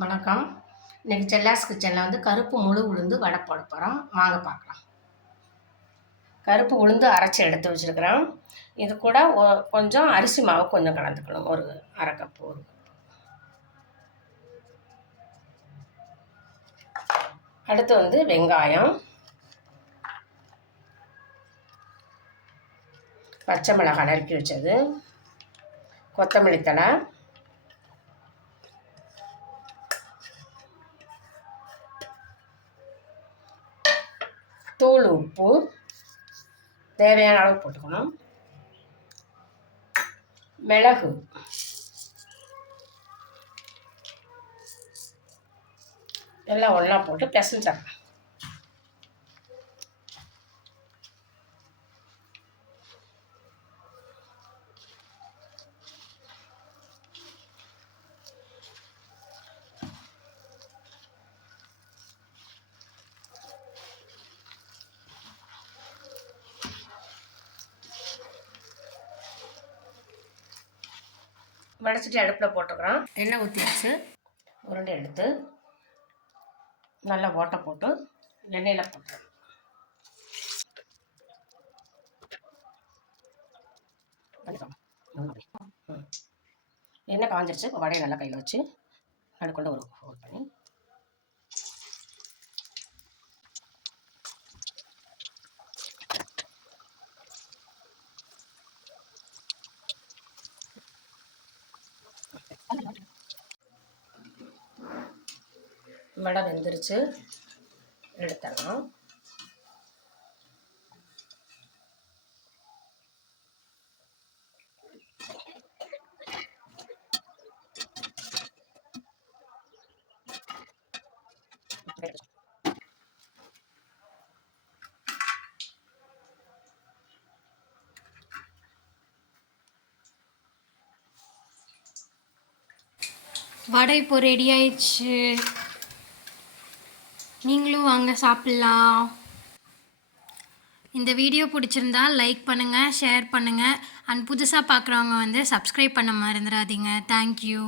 வணக்கம். இன்னைக்கு செல்லாஸ் கிச்சனில் கருப்பு முழு உளுந்து வடை போட போகிறோம். வாங்க பார்க்கலாம். கருப்பு உளுந்து அரைச்சி எடுத்து வச்சுருக்கிறோம். இது கூட கொஞ்சம் அரிசி மாவு கொஞ்சம் கலந்துக்கணும். ஒரு அரை கப்பு ஒரு கப்பு. அடுத்து வெங்காயம், பச்சை மிளகாய் நறுக்கி வச்சது, கொத்தமல்லி தழை, தூள் உப்பு தேவையான அளவு போட்டுக்கணும், மிளகு, எல்லாம் ஒன்றா போட்டு பிசைஞ்சிடலாம். வடைச்சிட்டு அடுப்பில் போட்டுக்கிறோம். எண்ணெய் ஊற்றியாச்சு. உருண்டை எடுத்து நல்லா ஓட்டை போட்டு எண்ணெயில் போட்டுறோம். எண்ணெய் காஞ்சிருச்சு. இப்போ வடையை நல்லா கையில் வச்சு நடுக்கொண்டு ஒரு ஹோல்ட் பண்ணி வடை வெந்துருச்சு, எடுத்துடலாம். வடை இப்போ ரெடி ஆயிடுச்சு. நீங்களும் வாங்க சாப்பிட்லாம். இந்த வீடியோ பிடிச்சிருந்தா லைக் பண்ணுங்கள், ஷேர் பண்ணுங்கள், அண்ட் புதுசாக பார்க்குறவங்க சப்ஸ்கிரைப் பண்ண மறந்துடாதீங்க. தேங்க்யூ.